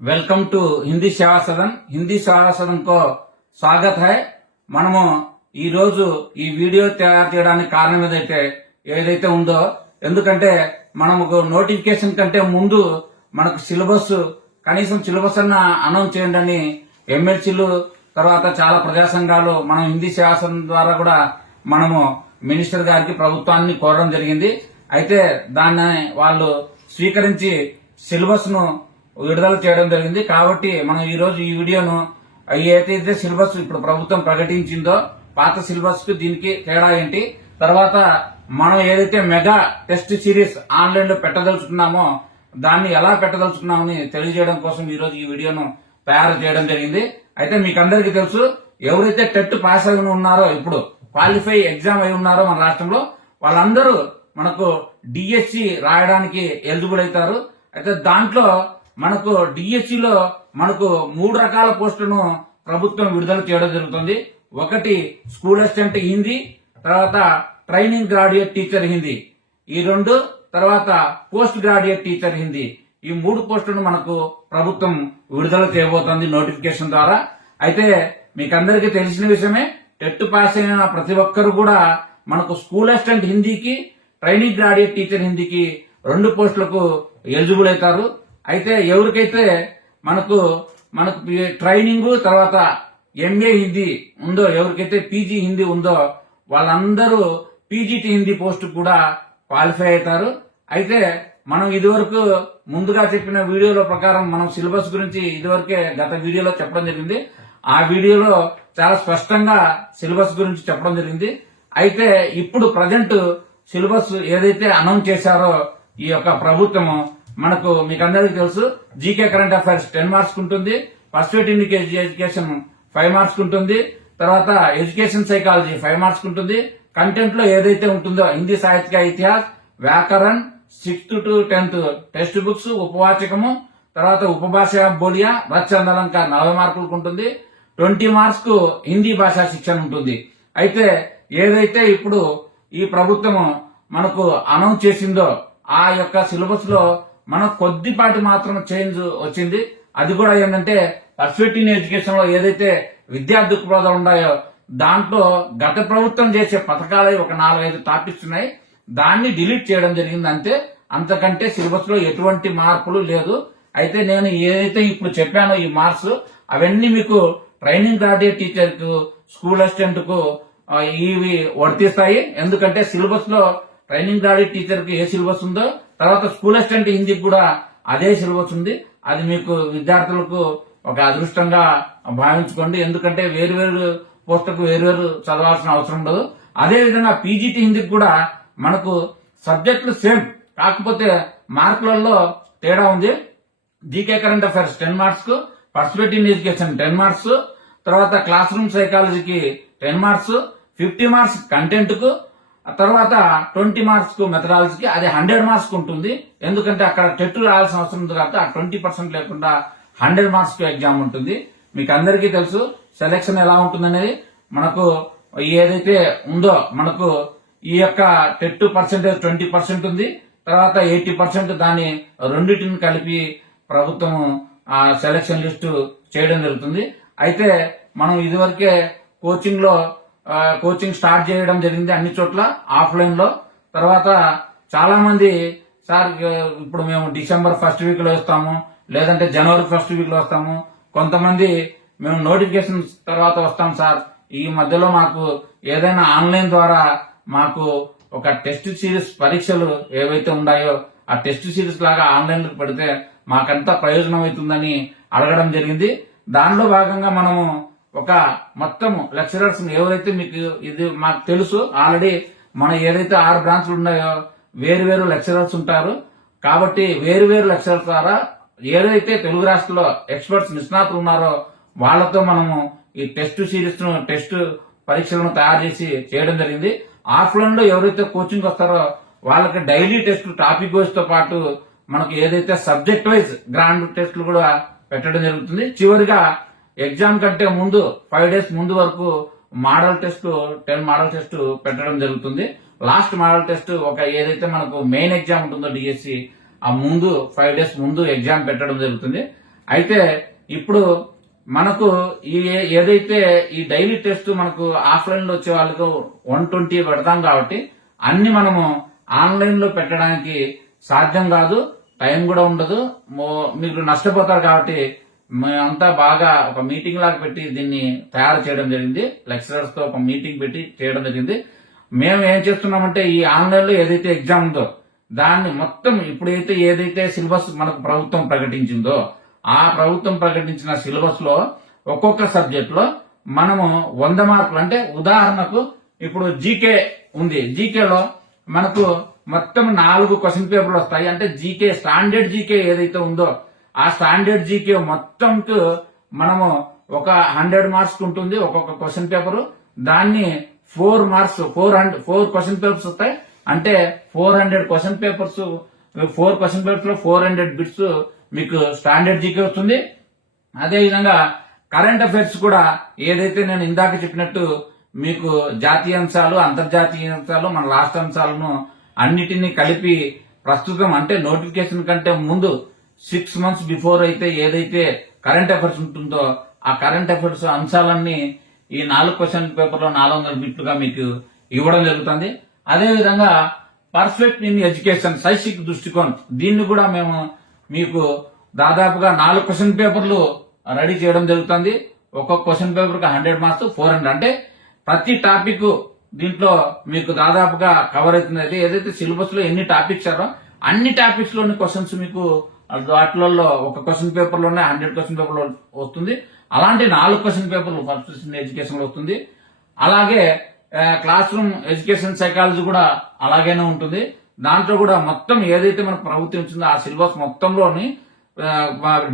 Welcome to Hindi सेवा सदन हिंदी सेवा सदन को स्वागत है మనము ఈ రోజు ఈ వీడియో తయారు చేయడానికి కారణం ఏదైతే ఉందో ఎందుకంటే మనకు నోటిఫికేషన్ కంటే ముందు మనకు సిలబస్ కనీసం సిలబస్ అన్న అనౌన్స్ చేయండి అని ఎమ్మెల్సీలు తర్వాత చాలా ప్రజా సంఘాలు మనం హిందీ సేవా సదన్ ద్వారా కూడా మనము మినిస్టర్ గారికి ప్రభుత్వాన్ని కోరడం జరిగింది. అయితే దాన్ని వాళ్ళు స్వీకరించి సిలబస్ ను విడుదల చేయడం జరిగింది. కాబట్టి మనం ఈ రోజు ఈ వీడియోను ఏదైతే సిలబస్ ఇప్పుడు ప్రభుత్వం ప్రకటించిందో పాత సిలబస్ కు దీనికి తేడా ఏంటి, తర్వాత మనం ఏదైతే మెగా టెస్ట్ సిరీస్ ఆన్లైన్ లో పెట్టదలుచుకున్నామో దాన్ని ఎలా పెట్టదలుచుకున్నామని తెలియజేయడం కోసం ఈ రోజు ఈ వీడియోను తయారు చేయడం జరిగింది. అయితే మీకు అందరికీ తెలుసు, ఎవరైతే టెట్ పాస్ అయి ఉన్నారో, ఇప్పుడు క్వాలిఫై ఎగ్జామ్ అయి ఉన్నారో మన రాష్ట్రంలో, వాళ్ళందరూ మనకు డిఎస్సి రాయడానికి ఎలిజిబుల్ అవుతారు. అయితే దాంట్లో మనకు డిఎస్సిలో మనకు 3 రకాల పోస్టులను ప్రభుత్వం విడుదల చేయడం జరుగుతుంది. ఒకటి స్కూల్ అసిస్టెంట్ హిందీ, తర్వాత ట్రైనింగ్ గ్రాడ్యుయేట్ టీచర్ హిందీ, ఈ 2, తర్వాత పోస్ట్ గ్రాడ్యుయేట్ టీచర్ హిందీ. ఈ 3 పోస్టులను మనకు ప్రభుత్వం విడుదల చేయబోతోంది నోటిఫికేషన్ ద్వారా. అయితే మీకు అందరికీ తెలిసిన విషయమే, టెట్ పాస్ అయిన ప్రతి ఒక్కరు కూడా మనకు స్కూల్ అసిస్టెంట్ హిందీకి, ట్రైనింగ్ గ్రాడ్యుయేట్ టీచర్ హిందీకి 2 పోస్టులకు ఎలిజిబుల్ అవుతారు. అయితే ఎవరికైతే మనకు ట్రైనింగ్ తర్వాత ఎంఏ హిందీ ఉందో, ఎవరికైతే పీజీ హిందీ ఉందో వాళ్ళందరూ పీజీటీ హిందీ పోస్ట్ కూడా క్వాలిఫై అవుతారు. అయితే మనం ఇదివరకు ముందుగా చెప్పిన వీడియోల ప్రకారం మనం సిలబస్ గురించి ఇదివరకే గత వీడియోలో చెప్పడం జరిగింది. ఆ వీడియోలో చాలా స్పష్టంగా సిలబస్ గురించి చెప్పడం జరిగింది. అయితే ఇప్పుడు ప్రజెంట్ సిలబస్ ఏదైతే అనౌన్స్ చేశారో ఈ యొక్క ప్రభుత్వము, మనకు మీకు అందరికీ తెలుసు, జీకే కరెంట్ అఫైర్స్ 10 మార్క్స్ ఉంటుంది, పర్స్పెక్టివ్ ఎడ్యుకేషన్ 5 మార్క్స్ ఉంటుంది, తర్వాత ఎడ్యుకేషన్ సైకాలజీ 5 మార్క్స్ ఉంటుంది. కంటెంట్ లో ఏదైతే ఉంటుందో హిందీ సాహిత్య ఇతిహాస్, వ్యాకరణ్ 6th to 10th text books, ఉపవాచకము, తర్వాత ఉపభాష బోలియా, రచందలంకార్ 40 మార్కులకు ఉంటుంది. 20 మార్క్స్ కు హిందీ భాషా శిక్షణ ఉంటుంది. అయితే ఏదైతే ఇప్పుడు ఈ ప్రభుత్వం మనకు అనౌన్స్ చేసిందో ఆ యొక్క సిలబస్ లో మనకు కొద్దిపాటి మాత్రం చేంజ్ వచ్చింది. అది కూడా ఏంటంటే పర్స్పెక్టివ్ ఎడ్యుకేషన్ లో ఏదైతే విద్యా దృక్పథాలు ఉన్నాయో దాంట్లో గత ప్రభుత్వం చేసే పథకాలు ఒక 4-5 టాపిక్స్ ఉన్నాయి, దాన్ని డిలీట్ చేయడం జరిగింది అంతే. అంతకంటే సిలబస్ లో ఎటువంటి మార్పులు లేదు. అయితే నేను ఏదైతే ఇప్పుడు చెప్పానో ఈ మార్క్స్ అవన్నీ మీకు ట్రైనింగ్ గ్రాడ్యుయేట్ టీచర్ కు, స్కూల్ అసిస్టెంట్ కు ఇవి వర్తిస్తాయి. ఎందుకంటే సిలబస్ లో ట్రైనింగ్ గ్రాడ్యుయేట్ టీచర్ కి ఏ సిలబస్ ఉందో, తర్వాత స్కూల్ అసిస్టెంట్ హిందీకి కూడా అదే సిలబస్ ఉంది. అది మీకు విద్యార్థులకు ఒక అదృష్టంగా భావించుకోండి. ఎందుకంటే వేరు పోస్టులకు వేరు చదవాల్సిన అవసరం ఉండదు. అదే విధంగా పీజీటీ హిందీకి కూడా మనకు సబ్జెక్టులు సేమ్, కాకపోతే మార్కులలో తేడా ఉంది. జీకే కరెంట్ అఫైర్స్ 10 మార్క్స్ కు, పర్స్పెక్టివ్ ఎడ్యుకేషన్ 10 మార్క్స్, తర్వాత క్లాస్ రూమ్ సైకాలజీకి 10 మార్క్స్, 50 మార్క్స్ కంటెంట్ కు, తర్వాత 20 మార్క్స్ కు మెథడాలజీకి, అది 100 మార్క్స్ కు ఉంటుంది. ఎందుకంటే అక్కడ టెట్ రాయాల్సిన అవసరం ఉంది కాబట్టి ఆ 20% లేకుండా 100 మార్క్స్ కు ఎగ్జామ్ ఉంటుంది. మీకు అందరికీ తెలుసు సెలెక్షన్ ఎలా ఉంటుందనేది. మనకు ఏదైతే ఉందో మనకు ఈ యొక్క టెట్ పర్సెంటేజ్ 20% ఉంది, తర్వాత 80% దాన్ని రెండింటిని కలిపి ప్రభుత్వం సెలెక్షన్ లిస్టు చేయడం జరుగుతుంది. అయితే మనం ఇదివరకే కోచింగ్ స్టార్ట్ చేయడం జరిగింది అన్ని చోట్ల ఆఫ్లైన్ లో. తర్వాత చాలా మంది సార్ ఇప్పుడు మేము డిసెంబర్ 1st వీక్ లో వస్తాము, లేదంటే జనవరి 1st వీక్ లో వస్తాము, కొంతమంది మేము నోటిఫికేషన్ తర్వాత వస్తాం సార్, ఈ మధ్యలో మాకు ఏదైనా ఆన్లైన్ ద్వారా మాకు ఒక టెస్ట్ సిరీస్ పరీక్షలు ఏవైతే ఉన్నాయో ఆ టెస్ట్ సిరీస్ లాగా ఆన్లైన్ లో పెడితే మాకంతా ప్రయోజనం అవుతుందని అడగడం జరిగింది. దానిలో భాగంగా మనము ఒక మొత్తం లెక్చరర్స్ ఎవరైతే, మీకు ఇది మాకు తెలుసు ఆల్రెడీ, మన ఏదైతే 6 బ్రాంచ్లు ఉన్నాయో వేరు లెక్చరర్స్ ఉంటారు. కాబట్టి వేరు లెక్చరర్స్ ద్వారా ఏదైతే తెలుగు రాష్ట్రంలో ఎక్స్పర్ట్స్ నిష్ణాతులు ఉన్నారో వాళ్లతో మనము ఈ టెస్ట్ సిరీస్ ను, టెస్ట్ పరీక్షలను తయారు చేసి చేయడం జరిగింది. ఆఫ్లైన్ లో ఎవరైతే కోచింగ్ వస్తారో వాళ్ళకి డైలీ టెస్ట్, టాపిక్ వైజ్ తో పాటు మనకు ఏదైతే సబ్జెక్ట్ వైజ్ గ్రాండ్ టెస్టులు కూడా పెట్టడం జరుగుతుంది. చివరిగా ఎగ్జామ్ కంటే ముందు 5 days ముందు వరకు మోడల్ టెస్ట్ 10 మోడల్ టెస్ట్ పెట్టడం జరుగుతుంది. లాస్ట్ మోడల్ టెస్ట్ ఒక ఏదైతే మనకు మెయిన్ ఎగ్జామ్ ఉంటుందో డిఎస్సి, ఆ ముందు 5 days ముందు ఎగ్జామ్ పెట్టడం జరుగుతుంది. అయితే ఇప్పుడు మనకు ఏదైతే ఈ డైలీ టెస్ట్ మనకు ఆఫ్లైన్ లో వచ్చే వాళ్ళకు 120 పెడతాం కాబట్టి అన్ని మనము ఆన్లైన్ లో పెట్టడానికి సాధ్యం కాదు, టైం కూడా ఉండదు, మీరు నష్టపోతారు. కాబట్టి మేమంతా బాగా ఒక మీటింగ్ లాగా పెట్టి దీన్ని తయారు చేయడం జరిగింది. లెక్చరర్స్ తో ఒక మీటింగ్ పెట్టి చేయడం జరిగింది. మేము ఏం చేస్తున్నామంటే ఈ ఆన్లైన్ లో ఏదైతే ఎగ్జామ్ ఉందో దాన్ని మొత్తం ఇప్పుడైతే ఏదైతే సిలబస్ మనకు ప్రభుత్వం ప్రకటించిందో ఆ ప్రభుత్వం ప్రకటించిన సిలబస్ లో ఒక్కొక్క సబ్జెక్ట్ లో మనము 100 మార్కులు, అంటే ఉదాహరణకు ఇప్పుడు జీకే ఉంది, జీకేలో మనకు మొత్తం 4 క్వశ్చన్ పేపర్లు వస్తాయి. అంటే జీకే స్టాండర్డ్ జీకే ఏదైతే ఉందో ఆ స్టాండర్డ్ జీకే మొత్తంకు మనము ఒక 100 మార్క్స్ ఉంటుంది ఒక్కొక్క క్వశ్చన్ పేపర్. దాన్ని 4 మార్క్స్ 4 క్వశ్చన్ పేపర్స్ వస్తాయి. అంటే 400 క్వశ్చన్ పేపర్స్, 4 క్వశ్చన్ పేపర్స్ లో 400 బిట్స్ మీకు స్టాండర్డ్ జీకే వస్తుంది. అదే విధంగా కరెంట్ అఫైర్స్ కూడా ఏదైతే నేను ఇందాక చెప్పినట్టు మీకు జాతీయ అంశాలు, అంతర్జాతీయ అంశాలు, మన రాష్ట్ర అంశాలను అన్నిటినీ కలిపి ప్రస్తుతం అంటే నోటిఫికేషన్ కంటే ముందు 6 months బిఫోర్ అయితే ఏదైతే కరెంట్ అఫైర్స్ ఉంటుందో ఆ కరెంట్ అఫైర్స్ అంశాలన్నీ ఈ 4 క్వశ్చన్ పేపర్లో 400 బిట్లుగా మీకు ఇవ్వడం జరుగుతుంది. అదే విధంగా పర్ఫెక్ట్ ఇన్ ఎడ్యుకేషన్ శైక్షిక దృష్టికోణం, దీన్ని కూడా మేము మీకు దాదాపుగా 4 క్వశ్చన్ పేపర్లు రెడీ చేయడం జరుగుతుంది. ఒక్కొక్క క్వశ్చన్ పేపర్ కి 100 మార్క్స్ 400, అంటే ప్రతి టాపిక్ దీంట్లో మీకు దాదాపుగా కవర్ అవుతుంది. ఏదైతే సిలబస్ లో ఎన్ని టాపిక్స్ ఇచ్చారో అన్ని టాపిక్స్ లోని క్వశ్చన్స్ మీకు వాటిలలో ఒక క్వశ్చన్ పేపర్ లోనే 100 క్వశ్చన్ పేపర్ వస్తుంది. అలాంటి 4 క్వశ్చన్ పేపర్లు ఫస్ట్ ఎడ్యుకేషన్ లో వస్తుంది. అలాగే క్లాస్ రూమ్ ఎడ్యుకేషన్ సైకాలజీ కూడా అలాగేనే ఉంటుంది. దాంట్లో కూడా మొత్తం ఏదైతే మనకు ప్రభుత్వం ఇచ్చిందో ఆ సిలబస్ మొత్తంలోని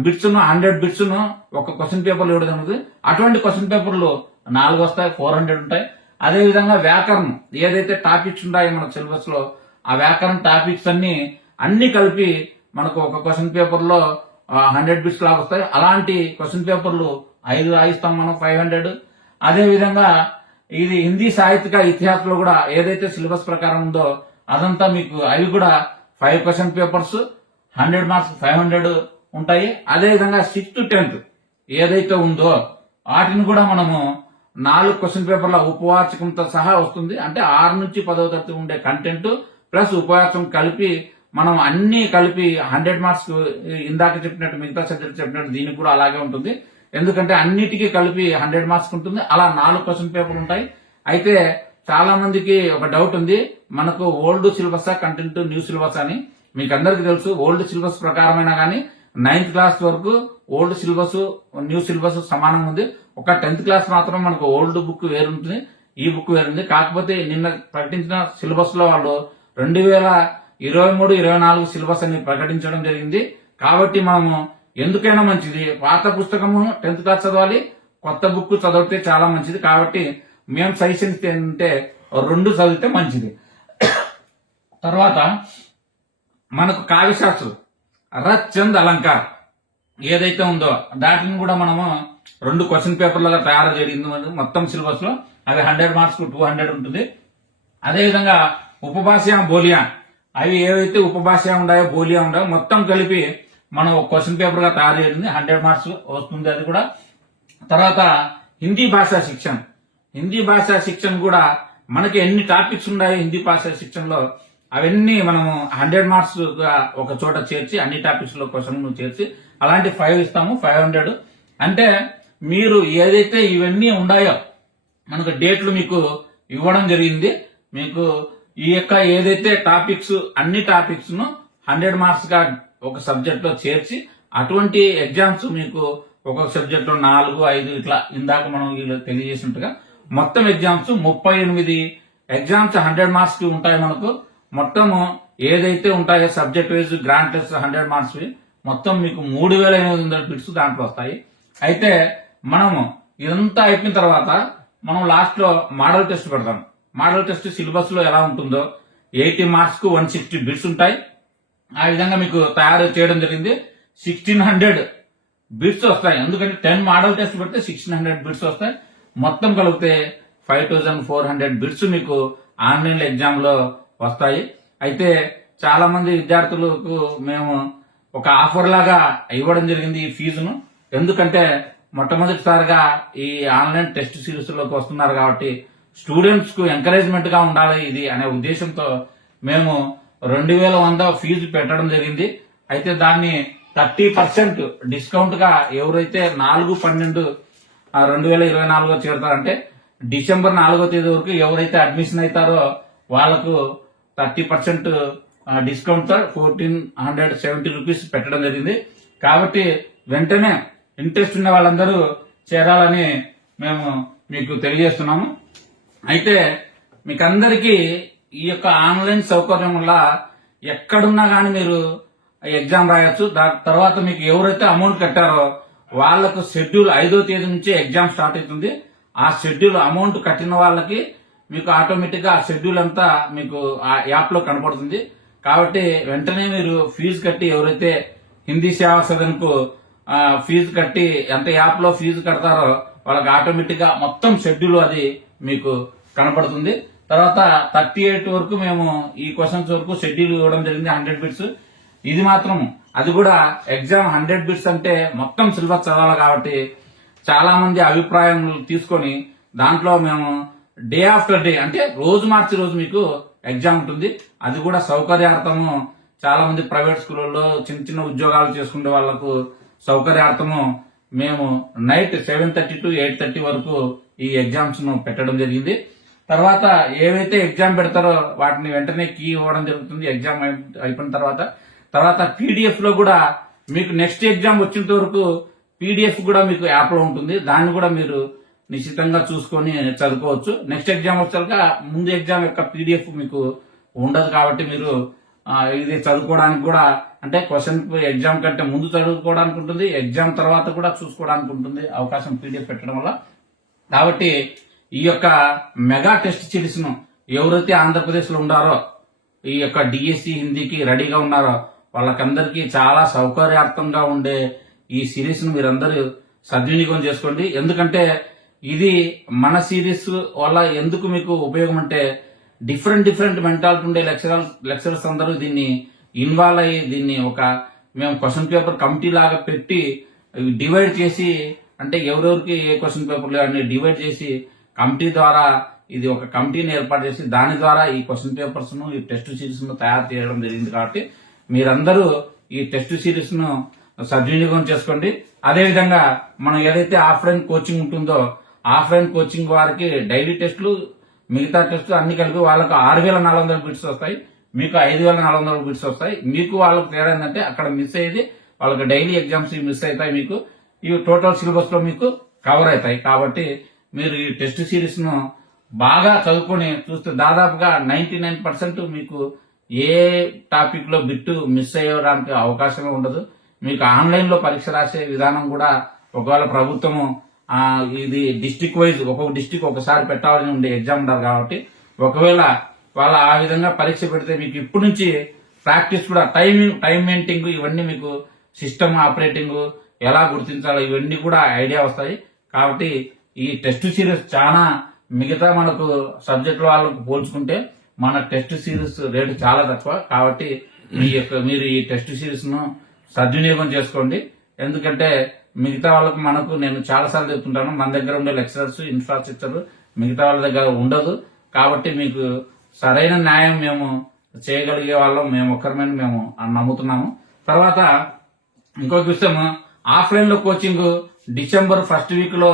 బిట్స్ 100 బిట్స్ ఒక క్వశ్చన్ పేపర్లు ఇవ్వడం జరుగుతుంది. అటువంటి క్వశ్చన్ పేపర్లు 4 వస్తాయి, 400 ఉంటాయి. అదే విధంగా వ్యాకరణం ఏదైతే టాపిక్స్ ఉంటాయో మన సిలబస్ లో ఆ వ్యాకరణ టాపిక్స్ అన్ని కలిపి మనకు ఒక క్వశ్చన్ పేపర్ లో 100 బిట్స్ లాగా వస్తాయి. అలాంటి క్వశ్చన్ పేపర్లు 5 రాయిస్తాం మనం 500. అదే విధంగా ఇది హిందీ సాహిత్యక ఇతిహాసంలో కూడా ఏదైతే సిలబస్ ప్రకారం ఉందో అదంతా మీకు అవి కూడా 5 క్వశ్చన్ పేపర్స్ 100 మార్క్స్ 500 ఉంటాయి. అదే విధంగా 6th to 10th ఏదైతే ఉందో వాటిని కూడా మనము 4 క్వశ్చన్ పేపర్ల ఉపవాచకంతో సహా వస్తుంది. అంటే 6 నుంచి 10వ తరగతి ఉండే కంటెంట్ ప్లస్ ఉపవాచకం కలిపి మనం అన్ని కలిపి 100 మార్క్స్ ఇందాక చెప్పినట్టు మిగతా సబ్జెక్ట్ చెప్పినట్టు దీనికి కూడా అలాగే ఉంటుంది. ఎందుకంటే అన్నిటికీ కలిపి 100 మార్క్స్ ఉంటుంది. అలా 4 క్వశ్చన్ పేపర్లు ఉంటాయి. అయితే చాలా మందికి ఒక డౌట్ ఉంది, మనకు old syllabus content new syllabus అని. మీకు అందరికి తెలుసు ఓల్డ్ సిలబస్ ప్రకారమైనా కానీ 9th క్లాస్ వరకు ఓల్డ్ సిలబస్ న్యూ సిలబస్ సమానంగా ఉంది. ఒక 10th క్లాస్ మాత్రం మనకు ఓల్డ్ బుక్ వేరుంటుంది, ఈ బుక్ వేరుంది. కాకపోతే నిన్న ప్రకటించిన సిలబస్ లో వాళ్ళు 2023-24 సిలబస్ అని ప్రకటించడం జరిగింది. కాబట్టి మనము ఎందుకైనా మంచిది పాత పుస్తకము 10th క్లాస్ చదవాలి, కొత్త బుక్ చదివితే చాలా మంచిది. కాబట్టి మేము సజెషన్ ఏంటంటే 2 చదివితే మంచిది. తర్వాత మనకు కావ్యశాస్త్రం రచంద్ అలంకార్ ఏదైతే ఉందో దాటిని కూడా మనము 2 క్వశ్చన్ పేపర్లుగా తయారు జరిగింది మొత్తం సిలబస్ లో. అవి 100 మార్క్స్ 200 ఉంటుంది. అదేవిధంగా ఉపభాష బోలియా, అవి ఏవైతే ఉపభాష ఉన్నాయో బోలియా ఉన్నాయో మొత్తం కలిపి మనం ఒక క్వశ్చన్ పేపర్ గా తయారు చేసింది 100 మార్క్స్ వస్తుంది అది కూడా. తర్వాత హిందీ భాషా శిక్షణ, హిందీ భాషా శిక్షణ కూడా మనకి ఎన్ని టాపిక్స్ ఉన్నాయో హిందీ భాషా శిక్షణలో అవన్నీ మనము 100 మార్క్స్ గా ఒక చోట చేర్చి అన్ని టాపిక్స్ లో క్వశ్చన్ చేర్చి అలాంటి 5 ఇస్తాము 500. అంటే మీరు ఏదైతే ఇవన్నీ ఉన్నాయో మనకు డేట్లు మీకు ఇవ్వడం జరిగింది. మీకు ఈ యొక్క ఏదైతే టాపిక్స్ అన్ని టాపిక్స్ ను 100 మార్క్స్ గా ఒక సబ్జెక్ట్ లో చేర్చి అటువంటి ఎగ్జామ్స్ మీకు ఒక్కొక్క సబ్జెక్ట్ లో 4, 5 ఇట్లా ఇందాక మనం తెలియజేసినట్టుగా మొత్తం ఎగ్జామ్స్ 38 ఎగ్జామ్స్ 100 మార్క్స్ కి ఉంటాయి. మనకు మొత్తము ఏదైతే ఉంటాయో subject wise grand test 100 marks మొత్తం మీకు 3800 బిట్స్ దాంట్లో వస్తాయి. అయితే మనము ఇదంతా అయిపోయిన తర్వాత మనం లాస్ట్ లో మోడల్ టెస్ట్ పెడతాం. మోడల్ టెస్ట్ సిలబస్ లో ఎలా ఉంటుందో 80 మార్క్స్ కు 160 బిట్స్ ఉంటాయి. ఆ విధంగా మీకు తయారు చేయడం జరిగింది. 1600 బిట్స్ వస్తాయి. ఎందుకంటే 10 మోడల్ టెస్ట్ పెడితే 1600 బిట్స్ వస్తాయి. మొత్తం కలిపితే 5400 బిట్స్ మీకు ఆన్లైన్ ఎగ్జామ్ లో వస్తాయి. అయితే చాలా మంది విద్యార్థులకు మేము ఒక ఆఫర్ లాగా ఇవ్వడం జరిగింది ఈ ఫీజును. ఎందుకంటే మొట్టమొదటిసారిగా ఈ ఆన్లైన్ టెస్ట్ సిరీస్ లోకి వస్తున్నారు కాబట్టి స్టూడెంట్స్ కు ఎంకరేజ్మెంట్ గా ఉండాలి ఇది అనే ఉద్దేశంతో మేము 2100 ఫీజు పెట్టడం జరిగింది. అయితే దాన్ని 30% డిస్కౌంట్ గా ఎవరైతే 4/12/2024 చేరుతారంటే డిసెంబర్ 4వ తేదీ వరకు ఎవరైతే అడ్మిషన్ అవుతారో వాళ్లకు 30% డిస్కౌంట్ తో 1470 రూపీస్ పెట్టడం జరిగింది. కాబట్టి వెంటనే ఇంట్రెస్ట్ ఉన్న వాళ్ళందరూ చేరాలని మేము మీకు తెలియజేస్తున్నాము. అయితే మీకందరికీ ఈ యొక్క ఆన్లైన్ సౌకర్యం వల్ల ఎక్కడున్నా గానీ మీరు ఎగ్జామ్ రాయొచ్చు. దాని తర్వాత మీకు ఎవరైతే అమౌంట్ కట్టారో వాళ్లకు షెడ్యూల్ 5వ తేదీ నుంచి ఎగ్జామ్ స్టార్ట్ అవుతుంది. ఆ షెడ్యూల్ అమౌంట్ కట్టిన వాళ్ళకి మీకు ఆటోమేటిక్ గా ఆ షెడ్యూల్ అంతా మీకు ఆ యాప్ లో కనపడుతుంది. కాబట్టి వెంటనే మీరు ఫీజు కట్టి ఎవరైతే హిందీ సేవా సదన్ కు ఫీజు కట్టి ఎంత యాప్ లో ఫీజు కడతారో వాళ్ళకి ఆటోమేటిక్ గా మొత్తం షెడ్యూల్ అది మీకు కనపడుతుంది. తర్వాత 38 వరకు మేము ఈ క్వశ్చన్స్ వరకు షెడ్యూల్ ఇవ్వడం జరిగింది 100 బిట్స్. ఇది మాత్రం అది కూడా ఎగ్జామ్ 100 బిట్స్ అంటే మొత్తం సిలబస్ చదవాలి కాబట్టి చాలా మంది అభిప్రాయం తీసుకొని దాంట్లో మేము డే ఆఫ్టర్ డే అంటే రోజు మార్చి రోజు మీకు ఎగ్జామ్ ఉంటుంది. అది కూడా సౌకర్యార్థము చాలా మంది ప్రైవేట్ స్కూళ్ళలో చిన్న చిన్న ఉద్యోగాలు చేసుకునే వాళ్లకు సౌకర్యార్థము మేము నైట్ 7:30 to 8:30 వరకు ఈ ఎగ్జామ్స్ ను పెట్టడం జరిగింది. తర్వాత ఏవైతే ఎగ్జామ్ పెడతారో వాటిని వెంటనే కీ ఇవ్వడం జరుగుతుంది ఎగ్జామ్ అయిపోయిన తర్వాత పీడిఎఫ్ లో కూడా మీకు నెక్స్ట్ ఎగ్జామ్ వచ్చేంత వరకు పీడిఎఫ్ కూడా మీకు యాప్ లో ఉంటుంది. దాన్ని కూడా మీరు నిశ్చితంగా చూసుకొని చదువుకోవచ్చు. నెక్స్ట్ ఎగ్జామ్ వచ్చాక ముందు ఎగ్జామ్ యొక్క పీడిఎఫ్ మీకు ఉండదు కాబట్టి మీరు ఇది చదువుకోవడానికి కూడా అంటే క్వశ్చన్ ఎగ్జామ్ కంటే ముందు చదువుకోవడానికి ఉంటుంది, ఎగ్జామ్ తర్వాత కూడా చూసుకోవడానికి ఉంటుంది అవకాశం పీడిఎఫ్ పెట్టడం వల్ల. కాబట్టి ఈ యొక్క మెగా టెస్ట్ సిరీస్ ను ఎవరైతే ఆంధ్రప్రదేశ్ లో ఉన్నారో ఈ యొక్క డిఎస్సి హిందీకి రెడీగా ఉన్నారో వాళ్ళకందరికీ చాలా సౌకర్యార్థంగా ఉండే ఈ సిరీస్ ను మీరందరూ సద్వినియోగం చేసుకోండి. ఎందుకంటే ఇది మన సిరీస్ వల్ల ఎందుకు మీకు ఉపయోగం అంటే డిఫరెంట్ మెంటాలిటీ ఉండే లెక్చరర్స్ అందరూ దీన్ని ఇన్వాల్వ్ అయ్యి దీన్ని ఒక మేము క్వశ్చన్ పేపర్ కమిటీ లాగా పెట్టి డివైడ్ చేసి అంటే ఎవరెవరికి ఏ క్వశ్చన్ పేపర్లు అన్ని డివైడ్ చేసి కమిటీ ద్వారా ఇది ఒక కమిటీని ఏర్పాటు చేసి దాని ద్వారా ఈ క్వశ్చన్ పేపర్స్ ను ఈ టెస్ట్ సిరీస్ ను తయారు చేయడం జరిగింది. కాబట్టి మీరందరూ ఈ టెస్ట్ సిరీస్ ను సద్వినియోగం చేసుకోండి. అదేవిధంగా మనం ఏదైతే ఆఫ్లైన్ కోచింగ్ ఉంటుందో ఆఫ్లైన్ కోచింగ్ వారికి డైలీ టెస్టులు మిగతా టెస్టులు అన్ని కలిపి వాళ్ళకు 6,400 బిట్స్ వస్తాయి, మీకు 5,400 బిట్స్ వస్తాయి. మీకు వాళ్ళకి తేడా ఏంటంటే అక్కడ మిస్ అయ్యేది వాళ్ళకి డైలీ ఎగ్జామ్స్ మిస్ అవుతాయి, మీకు ఇవి టోటల్ సిలబస్ లో మీకు కవర్ అవుతాయి. కాబట్టి మీరు ఈ టెస్ట్ సిరీస్ ను బాగా చదువుకొని చూస్తే దాదాపుగా 99% మీకు ఏ టాపిక్ లో బిట్టు మిస్ అయ్యడానికి అవకాశమే ఉండదు. మీకు ఆన్లైన్ లో పరీక్ష రాసే విధానం కూడా ఒకవేళ ప్రభుత్వము ఇది డిస్ట్రిక్ట్ వైజ్ ఒక్కొక్క డిస్ట్రిక్ట్ ఒకసారి పెట్టాలని ఉండే ఎగ్జామ్ ఉండాలి కాబట్టి ఒకవేళ వాళ్ళ ఆ విధంగా పరీక్ష పెడితే మీకు ఇప్పటి నుంచి ప్రాక్టీస్ కూడా టైం మెయింటింగ్ ఇవన్నీ మీకు సిస్టమ్ ఆపరేటింగ్ ఎలా గుర్తించాలో ఇవన్నీ కూడా ఐడియా వస్తాయి. కాబట్టి ఈ టెస్ట్ సిరీస్ చాలా మిగతా మనకు సబ్జెక్టుల వాళ్ళకు పోల్చుకుంటే మన టెస్ట్ సిరీస్ రేటు చాలా తక్కువ. కాబట్టి మీరు ఈ టెస్ట్ సిరీస్ ను సద్వినియోగం చేసుకోండి. ఎందుకంటే మిగతా వాళ్ళకు మనకు నేను చాలా సార్లు చెప్తుంటాను మన దగ్గర ఉండే లెక్చరర్స్ ఇన్ఫ్రాస్ట్రక్చర్ మిగతా వాళ్ళ దగ్గర ఉండదు. కాబట్టి మీకు సరైన న్యాయం మేము చేయగలిగే వాళ్ళం మేము ఒక్కరమే మేము నమ్ముతున్నాము. తర్వాత ఇంకొక విషయం ఆఫ్లైన్ లో కోచింగ్ డిసెంబర్ 1st వీక్ లో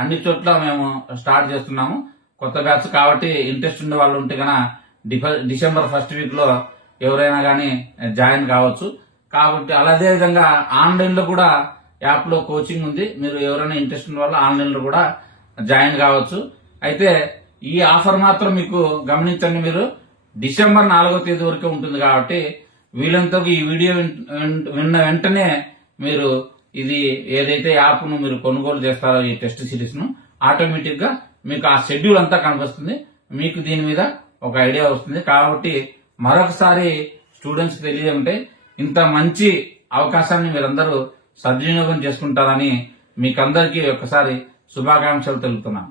అన్ని చోట్ల మేము స్టార్ట్ చేస్తున్నాము కొత్త బ్యాచ్. కాబట్టి ఇంట్రెస్ట్ ఉండే వాళ్ళు ఉంటే కనుక డిసెంబర్ 1st వీక్ లో ఎవరైనా కానీ జాయిన్ కావచ్చు. కాబట్టి అదే విధంగా ఆన్లైన్ లో కూడా యాప్ లో కోచింగ్ ఉంది, మీరు ఎవరైనా ఇంట్రెస్ట్ ఉన్న వాళ్ళు ఆన్లైన్ లో కూడా జాయిన్ కావచ్చు. అయితే ఈ ఆఫర్ మాత్రం మీకు గమనించండి, మీరు డిసెంబర్ 4వ తేదీ వరకే ఉంటుంది. కాబట్టి వీళ్ళంతా ఈ వీడియో విన్న వెంటనే మీరు ఇది ఏదైతే యాప్ ను మీరు కొనుగోలు చేస్తారో ఈ టెస్ట్ సిరీస్ ను ఆటోమేటిక్ గా మీకు ఆ షెడ్యూల్ అంతా కనిపిస్తుంది, మీకు దీని మీద ఒక ఐడియా వస్తుంది. కాబట్టి మరొకసారి స్టూడెంట్స్ తెలియజేయంటే ఇంత మంచి అవకాశాన్ని మీరందరూ సద్వినియోగం చేసుకుంటారని మీకందరికీ ఒకసారి శుభాకాంక్షలు తెలుపుతున్నాను.